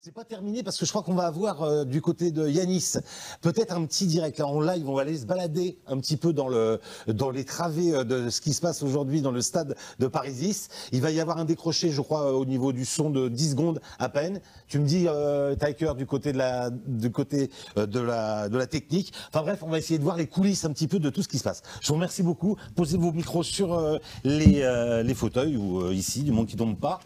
C'est pas terminé parce que je crois qu'on va avoir du côté de Yanis peut-être un petit direct là en live. On va aller se balader un petit peu dans les travées de ce qui se passe aujourd'hui dans le stade de Paris-X. Il va y avoir un décroché, je crois, au niveau du son de 10 secondes à peine. Tu me dis, Tiker, du côté de la technique. Enfin bref, on va essayer de voir les coulisses un petit peu de tout ce qui se passe. Je vous remercie beaucoup. Posez vos micros sur les fauteuils ou ici, du monde qui tombe pas.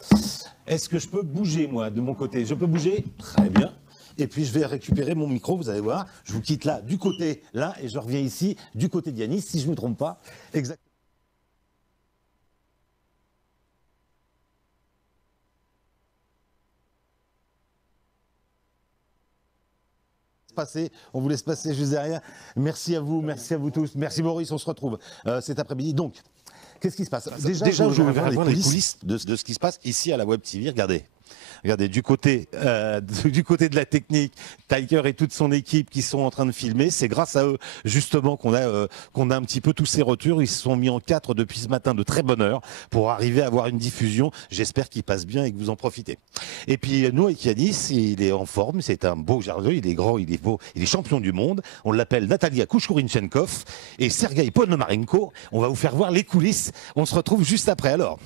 Est-ce que je peux bouger, moi, de mon côté? Je peux bouger? Très bien. Et puis, je vais récupérer mon micro, vous allez voir. Je vous quitte là, du côté là, et je reviens ici, du côté de Yanis, si je ne me trompe pas. Exactement. On vous laisse passer juste derrière. Merci à vous tous. Merci Maurice, on se retrouve cet après-midi. Donc, qu'est-ce qui se passe? Déjà, je vais voir les coulisses de ce qui se passe ici à la Web TV. Regardez, du côté de la technique, Tiger et toute son équipe qui sont en train de filmer. C'est grâce à eux justement qu'on a un petit peu tous ces retours. Ils se sont mis en 4 depuis ce matin de très bonne heure pour arriver à avoir une diffusion. J'espère qu'il passe bien et que vous en profitez. Et puis nous avec Yanis, il est en forme. C'est un beau jardin. Il est grand, il est beau, il est champion du monde. On l'appelle Natalia Kuchkourinchenkov et Sergei Ponomarenko. On va vous faire voir les coulisses. On se retrouve juste après. Alors,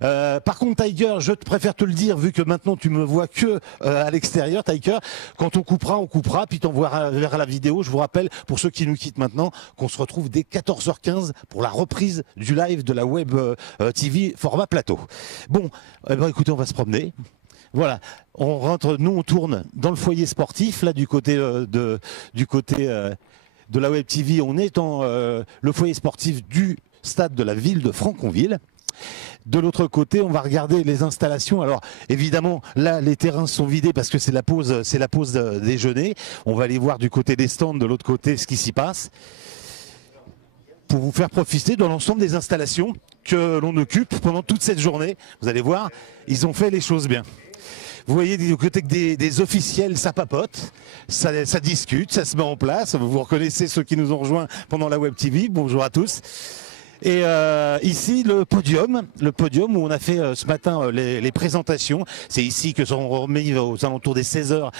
par contre, Tiger, je préfère te le dire vu que maintenant tu me vois que à l'extérieur, Tiger. Quand on coupera, puis t'envoiera vers la vidéo. Je vous rappelle, pour ceux qui nous quittent maintenant, qu'on se retrouve dès 14h15 pour la reprise du live de la Web TV format plateau. Bon, écoutez, on va se promener. Voilà, on rentre, nous on tourne dans le foyer sportif, là du côté de la Web TV. On est dans le foyer sportif du stade de la ville de Franconville. De l'autre côté, on va regarder les installations. Alors évidemment, là, les terrains sont vidés parce que c'est la pause déjeuner. On va aller voir du côté des stands, de l'autre côté, ce qui s'y passe, pour vous faire profiter de l'ensemble des installations que l'on occupe pendant toute cette journée. Vous allez voir, ils ont fait les choses bien. Vous voyez du côté que des officiels, ça papote, ça discute, ça se met en place. Vous reconnaissez ceux qui nous ont rejoints pendant la Web TV. Bonjour à tous. Et ici, le podium où on a fait ce matin les présentations. C'est ici que seront remis aux alentours des 16h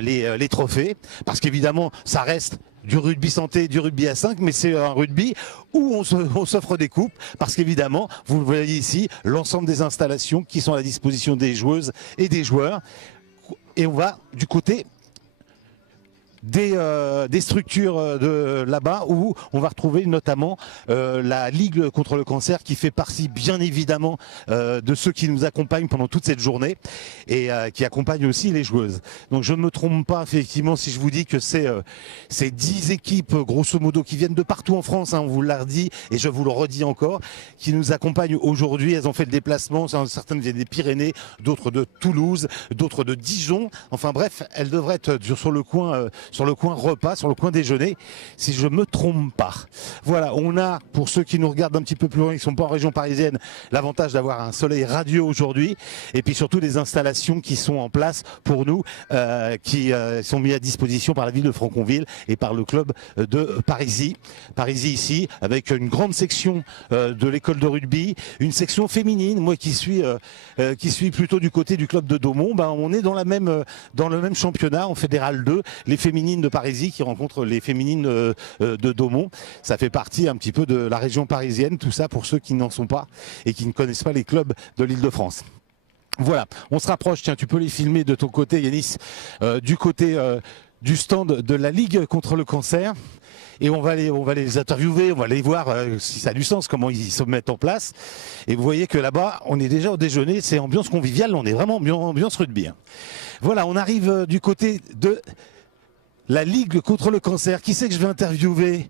les trophées. Parce qu'évidemment, ça reste du rugby santé, du rugby à 5, mais c'est un rugby où on s'offre des coupes. Parce qu'évidemment, vous le voyez ici, l'ensemble des installations qui sont à la disposition des joueuses et des joueurs. Et on va du côté des structures de là-bas où on va retrouver notamment la Ligue contre le cancer qui fait partie bien évidemment de ceux qui nous accompagnent pendant toute cette journée et qui accompagnent aussi les joueuses. Donc je ne me trompe pas effectivement si je vous dis que c'est 10 équipes grosso modo qui viennent de partout en France, hein, on vous l'a dit et je vous le redis encore, qui nous accompagnent aujourd'hui. Elles ont fait le déplacement, certaines viennent des Pyrénées, d'autres de Toulouse, d'autres de Dijon. Enfin bref, elles devraient être sur le coin repas, sur le coin déjeuner, si je me trompe pas. Voilà, on a, pour ceux qui nous regardent un petit peu plus loin, qui ne sont pas en région parisienne, l'avantage d'avoir un soleil radieux aujourd'hui, et puis surtout des installations qui sont en place pour nous, qui sont mises à disposition par la ville de Franconville et par le club de Parisis. Parisis ici, avec une grande section de l'école de rugby, une section féminine, moi qui suis plutôt du côté du club de Daumont, on est dans le même championnat, en Fédéral 2, les féminines de Parisis qui rencontrent les féminines de Daumont. Ça fait partie un petit peu de la région parisienne, tout ça pour ceux qui n'en sont pas et qui ne connaissent pas les clubs de l'Île-de-France. Voilà, on se rapproche, tiens, tu peux les filmer de ton côté, Yanis, du côté du stand de la Ligue contre le cancer. Et on va les interviewer, on va aller voir si ça a du sens, comment ils se mettent en place. Et vous voyez que là-bas, on est déjà au déjeuner, c'est ambiance conviviale, on est vraiment ambiance rugby. Voilà, on arrive du côté de la Ligue contre le cancer. Qui c'est que je vais interviewer?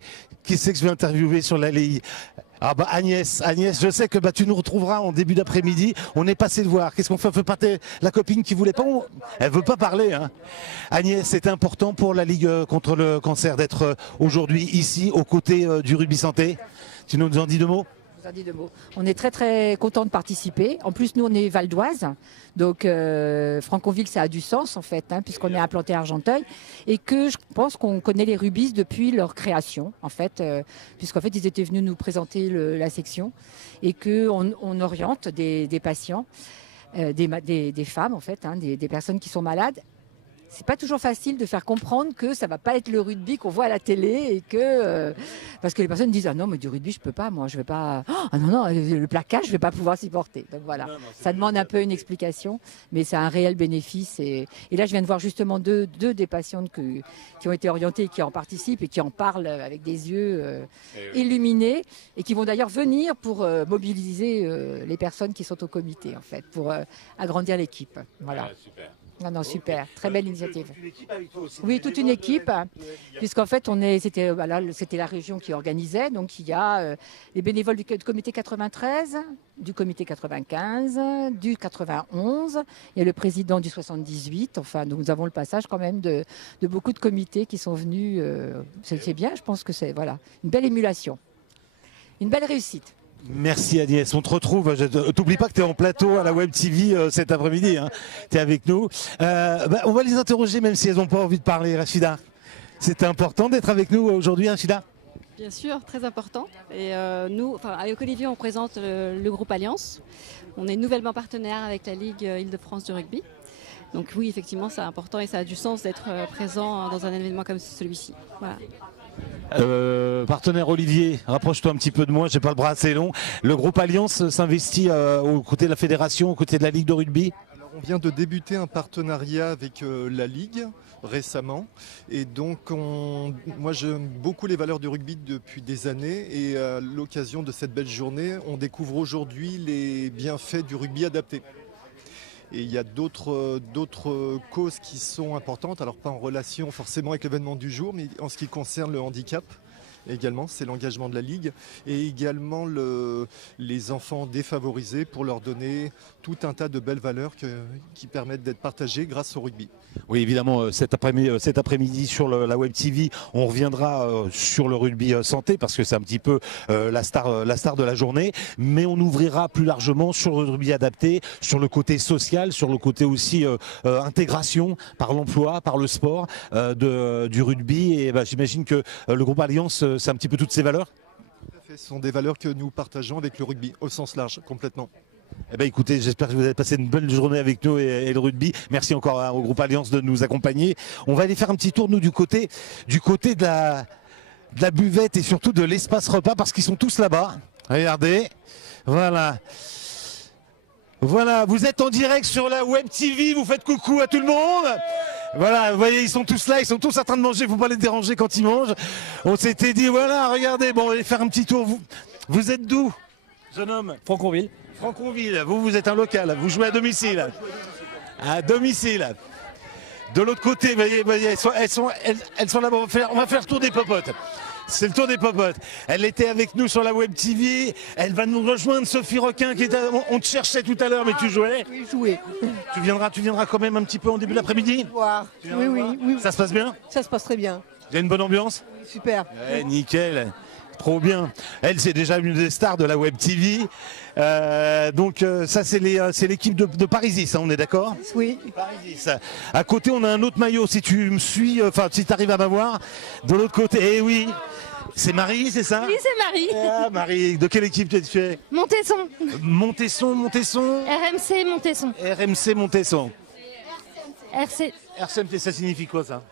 Sur la Ligue? Ah Agnès, je sais que tu nous retrouveras en début d'après-midi. On est passé de voir. Qu'est-ce qu'on fait? On fait partir la copine qui voulait pas. Elle veut pas parler. Hein. Agnès, c'est important pour la Ligue contre le cancer d'être aujourd'hui ici aux côtés du rugby santé. Tu nous en dis 2 mots? On est très très content de participer. En plus, nous, on est Val d'Oise. Donc, Franconville, ça a du sens, en fait, hein, puisqu'on est implanté à Argenteuil. Et que je pense qu'on connaît les rubis depuis leur création, en fait, puisqu'en fait, ils étaient venus nous présenter la section. Et qu'on oriente des patients, des femmes, en fait, hein, des personnes qui sont malades, c'est pas toujours facile de faire comprendre que ça va pas être le rugby qu'on voit à la télé et que parce que les personnes disent ah non mais du rugby je peux pas, moi je vais pas, ah non le plaquage je vais pas pouvoir s'y porter. Donc voilà, ça demande un peu une explication, mais c'est un réel bénéfice et là je viens de voir justement deux des patientes qui ont été orientées et qui en participent et qui en parlent avec des yeux illuminés et qui vont d'ailleurs venir pour mobiliser les personnes qui sont au comité en fait pour agrandir l'équipe. Voilà. Super. Non, super, très belle initiative. Toute une équipe avec toi aussi. Oui, toute une équipe, puisqu'en fait, c'était la région qui organisait, donc il y a les bénévoles du comité 93, du comité 95, du 91, il y a le président du 78, enfin, nous avons le passage quand même de beaucoup de comités qui sont venus, c'est bien, je pense que c'est voilà, une belle émulation, une belle réussite. Merci Agnès, on te retrouve. T'oublie pas que tu es en plateau à la Web TV cet après-midi. Hein. Tu es avec nous. On va les interroger même si elles n'ont pas envie de parler. Rachida, c'était important d'être avec nous aujourd'hui, Rachida? Bien sûr, très important. Et nous, avec Olivier, on présente le groupe Alliance. On est nouvellement partenaire avec la Ligue Île-de-France du rugby. Donc oui, effectivement, c'est important et ça a du sens d'être présent dans un événement comme celui-ci. Voilà. Partenaire Olivier, rapproche-toi un petit peu de moi, j'ai pas le bras assez long. Le groupe Alliance s'investit aux côtés de la fédération, aux côtés de la Ligue de rugby. Alors, on vient de débuter un partenariat avec la Ligue récemment et donc moi j'aime beaucoup les valeurs du rugby depuis des années et à l'occasion de cette belle journée, on découvre aujourd'hui les bienfaits du rugby adapté. Et il y a d'autres causes qui sont importantes, alors pas en relation forcément avec l'événement du jour, mais en ce qui concerne le handicap. Également, c'est l'engagement de la Ligue et également les enfants défavorisés pour leur donner tout un tas de belles valeurs qui permettent d'être partagées grâce au rugby. Oui, évidemment, cet après-midi sur la Web TV, on reviendra sur le rugby santé parce que c'est un petit peu la star de la journée, mais on ouvrira plus largement sur le rugby adapté, sur le côté social, sur le côté aussi intégration par l'emploi, par le sport du rugby. Et j'imagine que le groupe Alliance, c'est un petit peu toutes ces valeurs. Tout à fait, ce sont des valeurs que nous partageons avec le rugby au sens large, complètement. Eh ben écoutez, j'espère que vous avez passé une bonne journée avec nous et le rugby. Merci encore au groupe Alliance de nous accompagner. On va aller faire un petit tour, nous, du côté de la buvette et surtout de l'espace repas parce qu'ils sont tous là-bas. Regardez, voilà. Voilà, vous êtes en direct sur la Web TV, vous faites coucou à tout le monde. Voilà, vous voyez, ils sont tous là, ils sont tous en train de manger, il ne faut pas les déranger quand ils mangent. On s'était dit, voilà, regardez, bon, on va aller faire un petit tour. Vous êtes d'où, jeune homme? Franconville. Franconville, vous êtes un local, vous jouez à domicile. À domicile. De l'autre côté, vous voyez, elles sont là-bas, on va faire le tour des popotes. C'est le tour des popotes. Elle était avec nous sur la Web TV. Elle va nous rejoindre, Sophie Requin, qui était. On te cherchait tout à l'heure, mais tu jouais. Oui, jouer. Tu viendras quand même un petit peu en début d'après-midi. Oui. Ça se passe bien? Ça se passe très bien. Il y a une bonne ambiance? Oui, super. Ouais, nickel. Trop bien. Elle, c'est déjà une des stars de la Web TV. Donc ça, c'est l'équipe de Parisis, hein, on est d'accord? Oui. Parisis. À côté, on a un autre maillot, si tu me suis, si tu arrives à m'avoir. De l'autre côté, oui. C'est Marie, c'est ça? Oui, c'est Marie. Ah, Marie, de quelle équipe tu es? Montesson. Montesson. RMC Montesson. RMC Montesson. RCMT, ça signifie quoi, ça?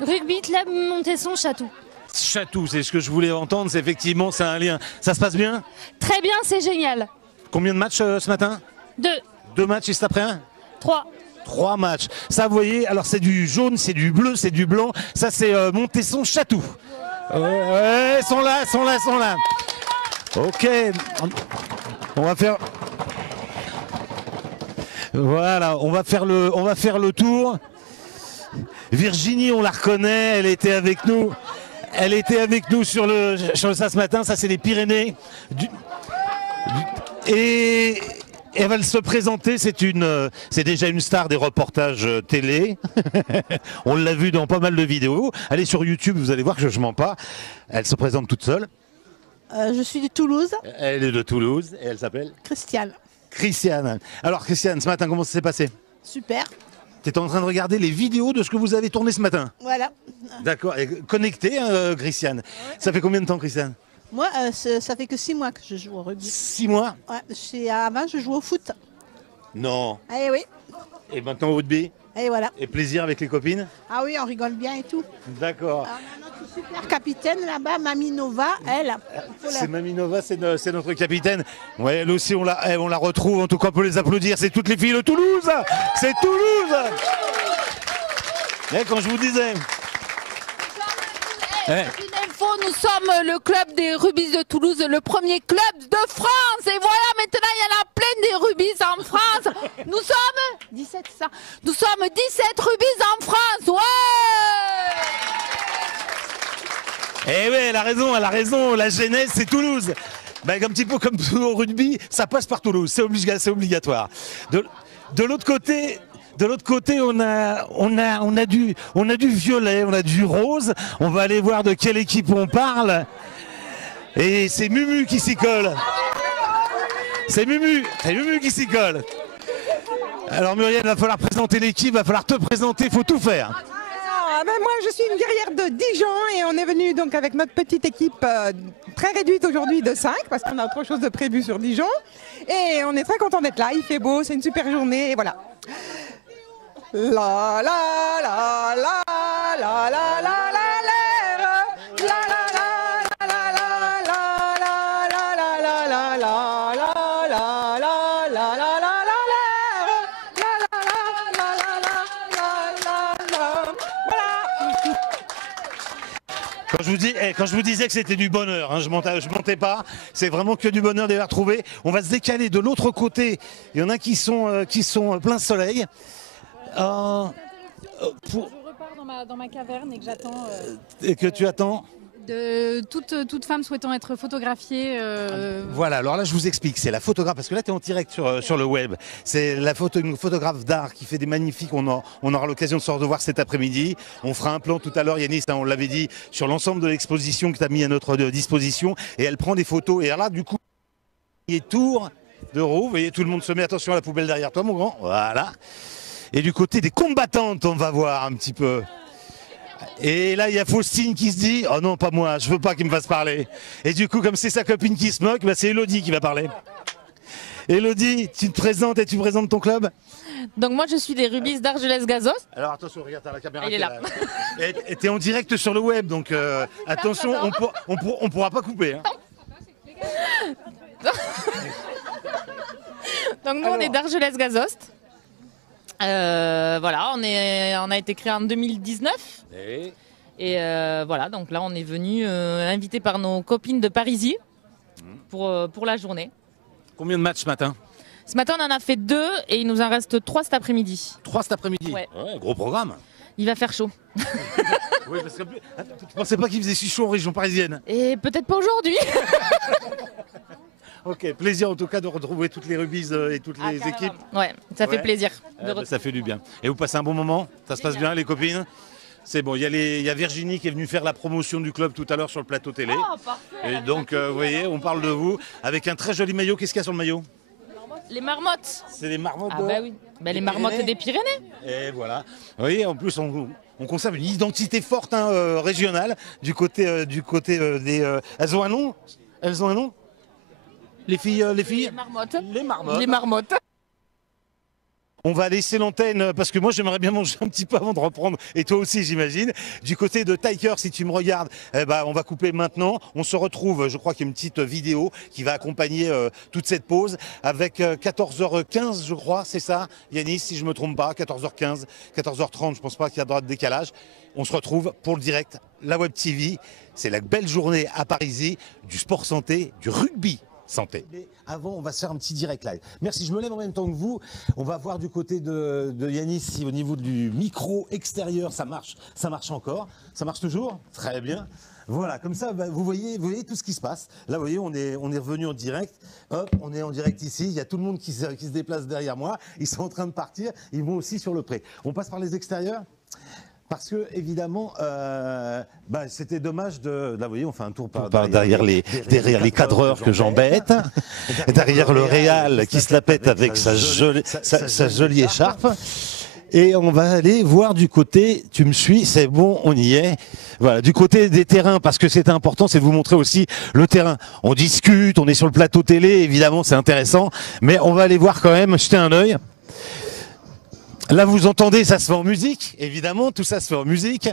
Rugby Club Montesson Chatou. Chatou, c'est ce que je voulais entendre, c'est effectivement, c'est un lien. Ça se passe bien? Très bien, c'est génial. Combien de matchs ce matin? 2. 2 matchs et cet après un? 3. 3 matchs. Ça, vous voyez, alors c'est du jaune, c'est du bleu, c'est du blanc. Ça, c'est Montesson Chatou. Ouais, sont là. Ok. On va faire. Voilà, on va faire le tour. Virginie, on la reconnaît, elle était avec nous. Elle était avec nous sur ça ce matin. Ça, c'est les Pyrénées. Et elle va se présenter. C'est déjà une star des reportages télé. On l'a vu dans pas mal de vidéos. Allez sur YouTube, vous allez voir que je mens pas. Elle se présente toute seule. Je suis de Toulouse. Elle est de Toulouse et elle s'appelle Christiane. Alors Christiane, ce matin, comment ça s'est passé? Super. Tu étais en train de regarder les vidéos de ce que vous avez tourné ce matin? Voilà. D'accord. Et connecté, Christiane. Ouais. Ça fait combien de temps, Christiane? Moi, ça fait que 6 mois que je joue au rugby. 6 mois? Ouais, avant, je jouais au foot. Non. Eh oui. Et maintenant au rugby? Et voilà. Et plaisir avec les copines? Ah oui, on rigole bien et tout. D'accord. Alors, on a notre super capitaine là-bas, Mamie Nova, elle. C'est Mamie Nova, c'est notre capitaine. Ouais, elle aussi, on la retrouve. En tout cas, on peut les applaudir. C'est toutes les filles de Toulouse. C'est Toulouse. Et quand je vous disais. Une info, nous sommes le club des rubis de Toulouse, le premier club de France. Et voilà, maintenant il y en a plein des rubis en France. Nous sommes 17, ça. Nous sommes 17 rubis en France. Ouais. Eh oui, elle a raison. La genèse, c'est Toulouse. Ben, un petit peu comme au rugby, ça passe par Toulouse. C'est obligatoire. De l'autre côté. On a du violet, on a du rose. On va aller voir de quelle équipe on parle. Et c'est Mumu qui s'y colle. C'est Mumu qui s'y colle. Alors Muriel, va falloir présenter l'équipe, va falloir te présenter, il faut tout faire. Moi, je suis une guerrière de Dijon et on est venu donc avec notre petite équipe très réduite aujourd'hui de 5 parce qu'on a autre chose de prévu sur Dijon. Et on est très content d'être là, il fait beau, c'est une super journée et voilà. La la la la la la la la Quand je vous disais que c'était du bonheur, hein, je montais pas, c'est vraiment que du bonheur de les retrouver. On va se décaler de l'autre côté. Il y en a qui sont plein soleil. Je repars dans ma caverne et que j'attends. Et que tu attends De toute femme souhaitant être photographiée. Voilà, alors là je vous explique, c'est la photographe, parce que là tu es en direct sur le web, c'est une photographe d'art qui fait des magnifiques, on aura l'occasion de se revoir cet après-midi, on fera un plan tout à l'heure Yanis, hein, on l'avait dit, sur l'ensemble de l'exposition que tu as mis à notre disposition, et elle prend des photos, et là du coup, il y a tour de roue, vous voyez tout le monde se met, attention à la poubelle derrière toi mon grand, voilà, et du côté des combattantes on va voir un petit peu. Et là, il y a Faustine qui se dit « Oh non, pas moi, je veux pas qu'il me fasse parler. » Et du coup, comme c'est sa copine qui se moque, bah, c'est Elodie qui va parler. Elodie, tu te présentes et tu présentes ton club? Donc moi je suis des rubis d'Argelès-Gazost. Alors attention, regarde, t'as la caméra. Il est là. Et t'es en direct sur le web, donc attention, on pourra pas couper. Hein. Donc nous on est d'Argelès-Gazost. Voilà, on a été créé en 2019. Et voilà, donc là on est venu invité par nos copines de Parisis pour la journée. Combien de matchs ce matin? Ce matin on en a fait 2 et il nous en reste 3 cet après-midi. 3 cet après-midi? Ouais. Ouais, gros programme. Il va faire chaud. Oui, parce que tu pensais pas qu'il faisait si chaud en région parisienne? Et peut-être pas aujourd'hui. Ok, plaisir en tout cas de retrouver toutes les rubis et toutes les équipes. Ouais, ça fait plaisir. Ça fait du bien. Et vous passez un bon moment? Ça se passe bien les copines? C'est bon, il y a Virginie qui est venue faire la promotion du club tout à l'heure sur le plateau télé. Oh, parfait. Et donc, vous voyez, on parle de vous avec un très joli maillot. Qu'est-ce qu'il y a sur le maillot? Les marmottes. C'est les marmottes. Ah bah oui, bah, les marmottes des Pyrénées. Et voilà. Vous voyez, en plus, on conserve une identité forte hein, régionale du côté des... Elles ont un nom? Elles ont un nom? Les filles? Les marmottes. Les marmottes. Les marmottes. On va laisser l'antenne parce que moi j'aimerais bien manger un petit peu avant de reprendre, et toi aussi j'imagine. Du côté de Tiker, si tu me regardes, on va couper maintenant. On se retrouve, je crois qu'il y a une petite vidéo qui va accompagner toute cette pause avec 14h15 je crois, c'est ça Yanis, si je ne me trompe pas, 14h15, 14h30, je pense pas qu'il y a droit de décalage. On se retrouve pour le direct, la Web TV, c'est la belle journée à Parisis, du sport santé, du rugby santé. Mais avant, on va se faire un petit direct live. Merci, je me lève en même temps que vous. On va voir du côté de Yanis si au niveau du micro extérieur, ça marche encore. Ça marche toujours? Très bien. Voilà, comme ça, vous voyez tout ce qui se passe. Là, vous voyez, on est revenu en direct. Hop, on est en direct ici. Il y a tout le monde qui se déplace derrière moi. Ils sont en train de partir. Ils vont aussi sur le pré. On passe par les extérieurs? Parce que évidemment, c'était dommage de. Là, vous voyez, on fait un tour derrière les cadreurs que j'embête, derrière le Réal qui se la pète avec sa jolie écharpe. Et on va aller voir du côté. Tu me suis, c'est bon, on y est. Voilà, du côté des terrains, parce que c'est important, c'est de vous montrer aussi le terrain. On discute, on est sur le plateau télé, évidemment, c'est intéressant, mais on va aller voir quand même, jeter un œil. Là, vous entendez, ça se fait en musique, évidemment, tout ça se fait en musique.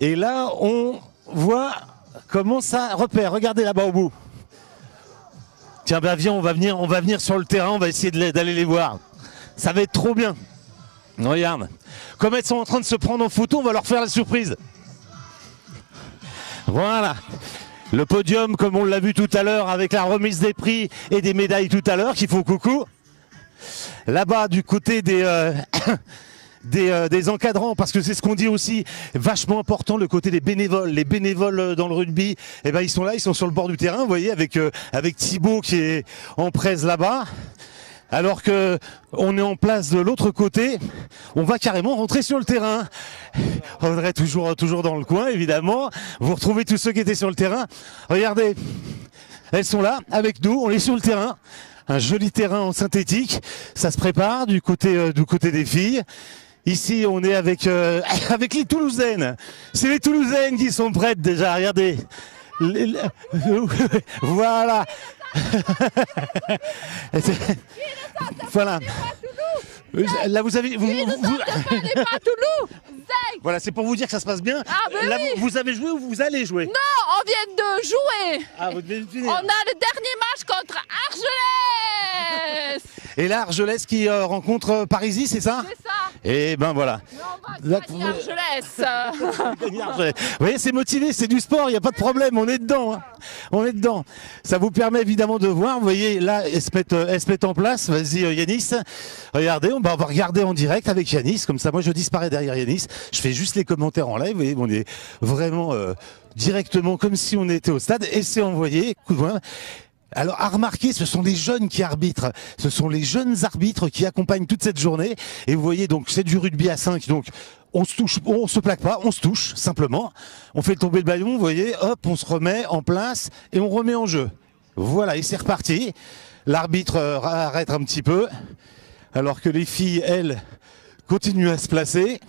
Et là, on voit comment ça repère. Regardez là-bas au bout. Tiens, ben viens, on va venir sur le terrain, on va essayer d'aller les voir. Ça va être trop bien. Regarde. Comme elles sont en train de se prendre en photo, on va leur faire la surprise. Voilà. Le podium, comme on l'a vu tout à l'heure, avec la remise des prix et des médailles tout à l'heure, qui font coucou. Là-bas, du côté des encadrants, parce que c'est ce qu'on dit aussi, vachement important, le côté des bénévoles. Les bénévoles dans le rugby, eh ben, ils sont là, ils sont sur le bord du terrain, vous voyez, avec Thibaut qui est en presse là-bas. Alors que on est en place de l'autre côté, on va carrément rentrer sur le terrain. Audrey toujours dans le coin, évidemment. Vous retrouvez tous ceux qui étaient sur le terrain. Regardez, elles sont là avec nous, on est sur le terrain. Un joli terrain en synthétique, ça se prépare du côté des filles. Ici, on est avec les Toulousaines. C'est les Toulousaines qui sont prêtes déjà, regardez. Voilà. Voilà. Là, vous avez... Voilà, c'est pour vous dire que ça se passe bien. Ah, ben là, oui. vous avez joué ou vous allez jouer? Non, on vient de jouer. Ah, vous devez finir. On a le dernier match contre Argelès. Et là, Argelès qui rencontre Parisis, c'est ça? C'est ça. Et ben voilà. Mais on va gagner Argelès. Vous voyez, c'est motivé, c'est du sport, il n'y a pas de problème, on est dedans. Hein. On est dedans. Ça vous permet évidemment de voir, vous voyez, là, elles se mettent en place. Vas-y, Yanis, regardez, on va regarder en direct avec Yanis, comme ça, moi je disparais derrière Yanis, je fais juste les commentaires en live, vous voyez, on est vraiment directement comme si on était au stade, et c'est envoyé, coup de poing. Alors, à remarquer, ce sont les jeunes qui arbitrent. Ce sont les jeunes arbitres qui accompagnent toute cette journée. Et vous voyez, donc, c'est du rugby à 5. Donc, on se touche, on se plaque pas, on se touche, simplement. On fait tomber le ballon, vous voyez, hop, on se remet en place et on remet en jeu. Voilà, et c'est reparti. L'arbitre arrête un petit peu. Alors que les filles, elles, continuent à se placer.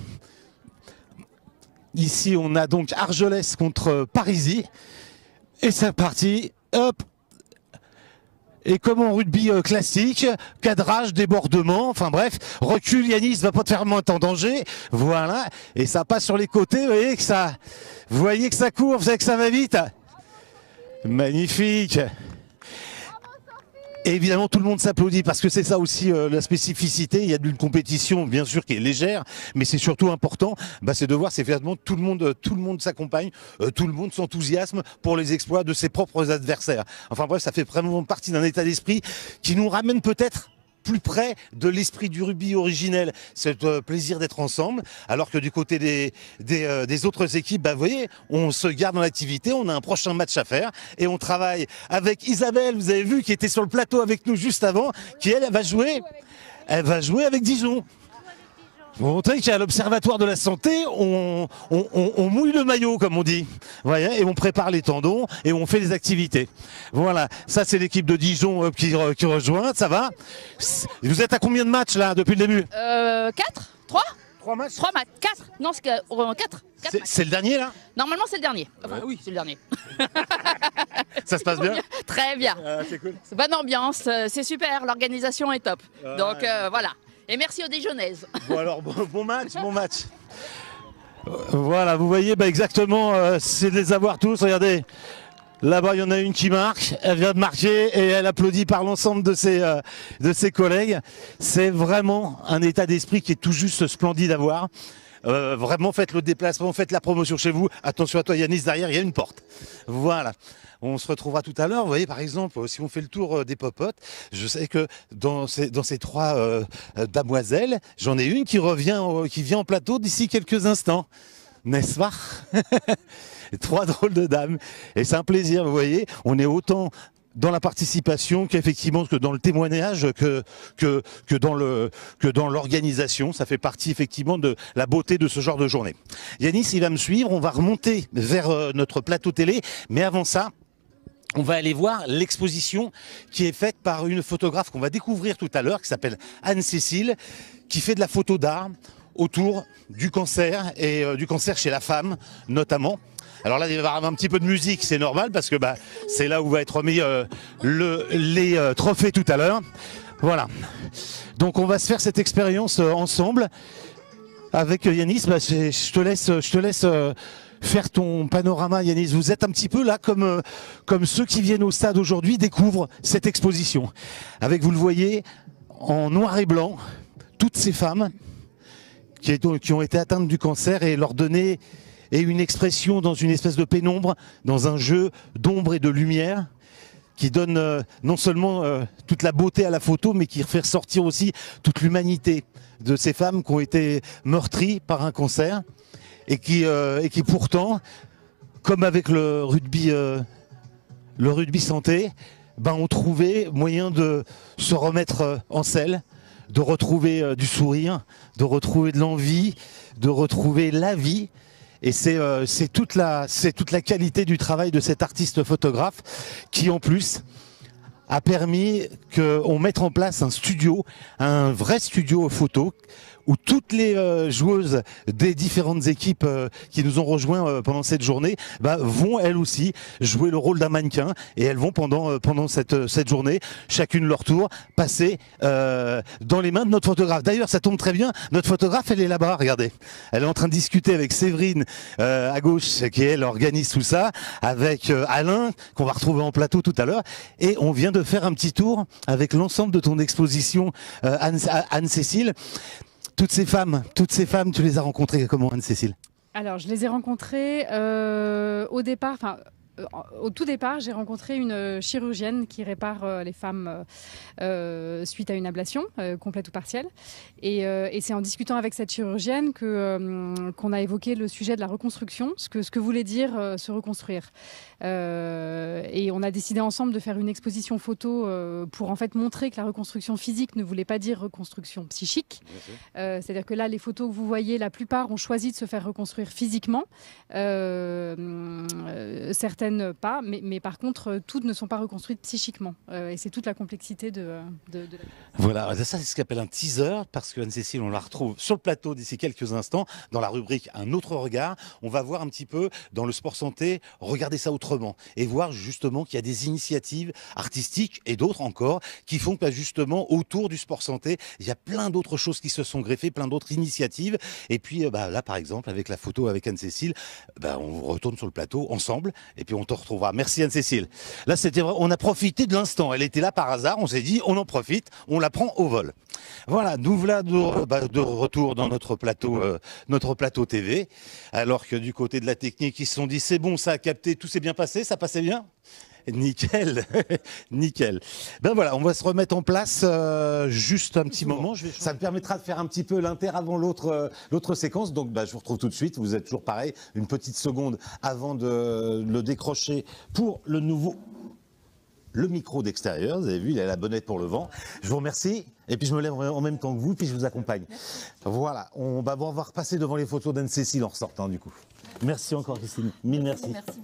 Ici, on a donc Argelès contre Parisis. Et c'est reparti. Hop. Et comme en rugby classique, cadrage, débordement, enfin bref, recul, Yanis va pas te faire moins en danger, voilà, et ça passe sur les côtés, vous voyez que ça court, vous savez que ça va vite. Magnifique. Et évidemment, tout le monde s'applaudit parce que c'est ça aussi la spécificité. Il y a une compétition, bien sûr, qui est légère, mais c'est surtout important. C'est de voir, c'est finalement tout le monde s'accompagne, tout le monde s'enthousiasme pour les exploits de ses propres adversaires. Enfin bref, ça fait vraiment partie d'un état d'esprit qui nous ramène peut-être plus près de l'esprit du rugby originel, ce plaisir d'être ensemble, alors que du côté des autres équipes, vous voyez, on se garde dans l'activité, on a un prochain match à faire, et on travaille avec Isabelle, vous avez vu, qui était sur le plateau avec nous juste avant, qui elle va jouer avec Dijon. Pour montrer qu'à l'Observatoire de la Santé, on mouille le maillot, comme on dit. Voyez, et on prépare les tendons et on fait les activités. Voilà, ça c'est l'équipe de Dijon qui rejoint, ça va. Vous êtes à combien de matchs là depuis le début? 4 3 3 matchs. 3 matchs. 4 Non, c'est 4. C'est le dernier là? Normalement, c'est le dernier. Enfin, oui, c'est le dernier. Ça se passe bien? Très bien. C'est cool. Bonne ambiance, c'est super, l'organisation est top. Donc voilà. Et merci aux Dijonnaises. Bon alors, bon match. Voilà, vous voyez exactement, c'est de les avoir tous, regardez. Là-bas, il y en a une qui marque, elle vient de marquer et elle applaudit par l'ensemble de ses collègues. C'est vraiment un état d'esprit qui est tout juste splendide à voir. Vraiment, faites le déplacement, faites la promotion chez vous. Attention à toi, Yanis, derrière, il y a une porte. Voilà. On se retrouvera tout à l'heure. Vous voyez, par exemple, si on fait le tour des popotes, je sais que dans ces 3 damoiselles, j'en ai une qui vient en plateau d'ici quelques instants. N'est-ce pas? 3 drôles de dames. Et c'est un plaisir, vous voyez. On est autant dans la participation qu'effectivement que dans le témoignage que dans l'organisation. Ça fait partie effectivement de la beauté de ce genre de journée. Yanis, il va me suivre. On va remonter vers notre plateau télé. Mais avant ça, on va aller voir l'exposition qui est faite par une photographe qu'on va découvrir tout à l'heure, qui s'appelle Anne-Cécile, qui fait de la photo d'art autour du cancer et du cancer chez la femme notamment. Alors là, il va y avoir un petit peu de musique, c'est normal parce que c'est là où va être remis les trophées tout à l'heure. Voilà. Donc on va se faire cette expérience ensemble avec Yanis. Bah, je te laisse faire ton panorama, Yanis. Vous êtes un petit peu là comme ceux qui viennent au stade aujourd'hui découvrent cette exposition. Avec, vous le voyez, en noir et blanc, toutes ces femmes qui ont été atteintes du cancer et leur donner une expression dans une espèce de pénombre, dans un jeu d'ombre et de lumière qui donne non seulement toute la beauté à la photo, mais qui fait ressortir aussi toute l'humanité de ces femmes qui ont été meurtries par un cancer et qui pourtant, comme avec le rugby santé, ben, ont trouvé moyen de se remettre en selle, de retrouver du sourire, de retrouver de l'envie, de retrouver la vie. Et c'est toute la qualité du travail de cet artiste photographe qui en plus a permis qu'on mette en place un studio, un vrai studio photo où toutes les joueuses des différentes équipes qui nous ont rejoints pendant cette journée vont elles aussi jouer le rôle d'un mannequin et elles vont pendant cette journée, chacune leur tour, passer dans les mains de notre photographe. D'ailleurs, ça tombe très bien, notre photographe, elle est là-bas, regardez. Elle est en train de discuter avec Séverine à gauche, qui elle organise tout ça, avec Alain, qu'on va retrouver en plateau tout à l'heure. Et on vient de faire un petit tour avec l'ensemble de ton exposition, Anne-Cécile. Toutes ces femmes, tu les as rencontrées comment, Anne-Cécile? Alors, je les ai rencontrées au tout départ, j'ai rencontré une chirurgienne qui répare les femmes suite à une ablation, complète ou partielle. Et c'est en discutant avec cette chirurgienne qu'on a évoqué le sujet de la reconstruction, ce que voulait dire se reconstruire. Et on a décidé ensemble de faire une exposition photo pour en fait montrer que la reconstruction physique ne voulait pas dire reconstruction psychique. C'est-à-dire que là, les photos que vous voyez, la plupart ont choisi de se faire reconstruire physiquement. Certaines pas, mais par contre, toutes ne sont pas reconstruites psychiquement. Et c'est toute la complexité de la... Voilà, ça c'est ce qu'on appelle un teaser, parce que Anne-Cécile, on la retrouve sur le plateau d'ici quelques instants, dans la rubrique Un autre regard. On va voir un petit peu, dans le sport santé, regarder ça autrement, et voir justement qu'il y a des initiatives artistiques, et d'autres encore, qui font que justement, autour du sport santé, il y a plein d'autres choses qui se sont greffées, plein d'autres initiatives. Et puis là, par exemple, avec la photo avec Anne-Cécile, on retourne sur le plateau ensemble, et puis on te retrouvera. Merci Anne-Cécile. Là, c'était vrai, on a profité de l'instant. Elle était là par hasard, on s'est dit, on en profite, on la prend au vol. Voilà, nous voilà de retour dans notre plateau TV, alors que du côté de la technique, ils se sont dit, c'est bon, ça a capté, tout s'est bien passé, ça passait bien? Nickel, nickel. Ben voilà, on va se remettre en place juste un petit moment. Ça me permettra de faire un petit peu l'inter avant l'autre séquence. Donc je vous retrouve tout de suite. Vous êtes toujours pareil, une petite seconde avant de le décrocher pour le micro d'extérieur. Vous avez vu, il a la bonnette pour le vent. Je vous remercie. Et puis je me lève en même temps que vous, puis je vous accompagne. Voilà, on va repasser devant les photos d'Anne-Cécile en ressortant du coup. Merci encore Christine, mille merci. Merci.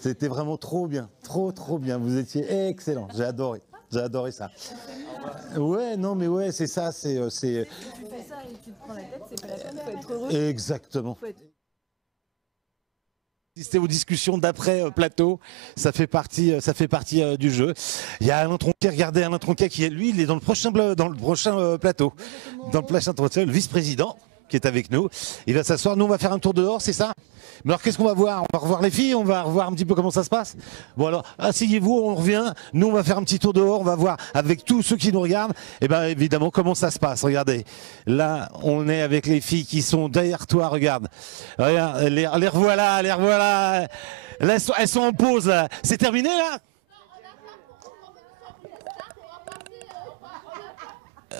C'était vraiment trop bien, trop bien. Vous étiez excellent. J'ai adoré ça. Ouais, non, mais ouais, c'est ça, c'est. Tu fais ça et tu te prends la tête, c'est pas la peine, faut être heureux. Exactement. Assister aux discussions d'après plateau, ça fait partie du jeu. Il y a Alain Tronquet, regardez Alain Tronquet qui est lui, il est dans le prochain plateau, dans le prochain plateau, le vice-président qui est avec nous. Il va s'asseoir. Nous, on va faire un tour dehors, c'est ça? Mais alors, qu'est-ce qu'on va voir? On va revoir les filles, on va revoir un petit peu comment ça se passe. Bon alors, asseyez-vous, on revient. Nous, on va faire un petit tour dehors, on va voir avec tous ceux qui nous regardent, et bien évidemment, comment ça se passe. Regardez, là, on est avec les filles qui sont derrière toi, regarde. Regarde, les revoilà. Là, elles sont en pause, là. C'est terminé, là?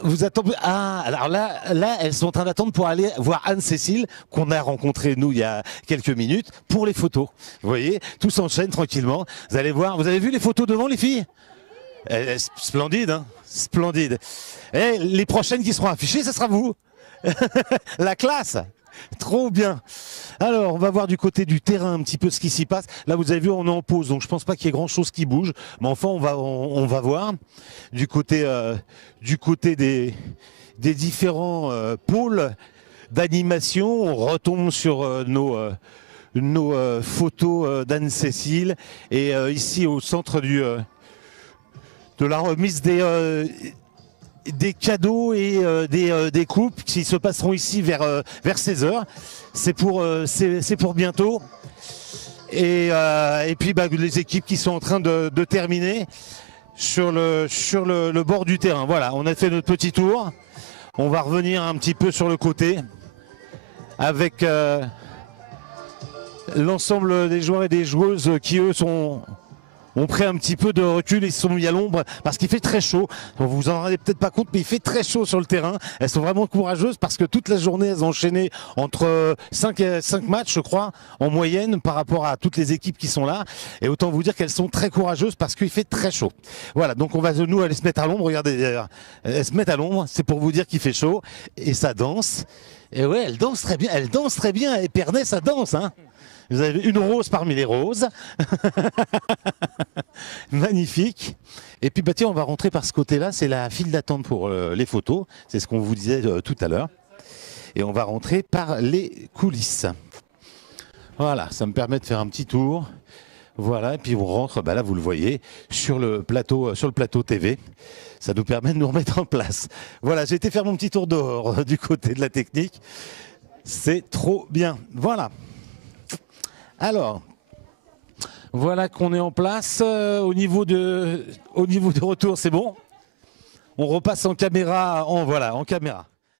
Vous attendez. Ah, alors là, elles sont en train d'attendre pour aller voir Anne-Cécile, qu'on a rencontrée, nous, il y a quelques minutes, pour les photos. Vous voyez, tout s'enchaîne tranquillement. Vous allez voir, vous avez vu les photos devant, les filles? Splendide, hein? Splendide. Et les prochaines qui seront affichées, ce sera vous. La classe. Trop bien. Alors, on va voir du côté du terrain un petit peu ce qui s'y passe. Là, vous avez vu, on est en pause, donc je pense pas qu'il y ait grand-chose qui bouge. Mais enfin, on va voir du côté des différents pôles d'animation. On retombe sur nos photos d'Anne-Cécile. Et ici, au centre de la remise des cadeaux et des coupes qui se passeront ici vers 16h. C'est pour bientôt. Et puis les équipes qui sont en train de terminer sur le bord du terrain. Voilà, on a fait notre petit tour. On va revenir un petit peu sur le côté avec l'ensemble des joueurs et des joueuses qui eux ont pris un petit peu de recul et se sont mis à l'ombre parce qu'il fait très chaud. Vous vous en rendez peut-être pas compte, mais il fait très chaud sur le terrain. Elles sont vraiment courageuses parce que toute la journée, elles ont enchaîné entre 5 matchs, je crois, en moyenne par rapport à toutes les équipes qui sont là. Et autant vous dire qu'elles sont très courageuses parce qu'il fait très chaud. Voilà, donc on va nous aller se mettre à l'ombre. Regardez, elles se mettent à l'ombre, c'est pour vous dire qu'il fait chaud. Et ça danse. Et ouais, elles dansent très bien. Elles dansent très bien. Et Pernay, ça danse, hein. Vous avez une rose parmi les roses. Magnifique. Et puis bah tiens, on va rentrer par ce côté-là. C'est la file d'attente pour les photos. C'est ce qu'on vous disait tout à l'heure. Et on va rentrer par les coulisses. Voilà, ça me permet de faire un petit tour. Voilà, et puis on rentre, bah là vous le voyez, sur le plateau TV. Ça nous permet de nous remettre en place. Voilà, j'ai été faire mon petit tour dehors du côté de la technique. C'est trop bien. Voilà. Alors, voilà qu'on est en place. Au niveau de retour, c'est bon. On repasse en caméra. En caméra.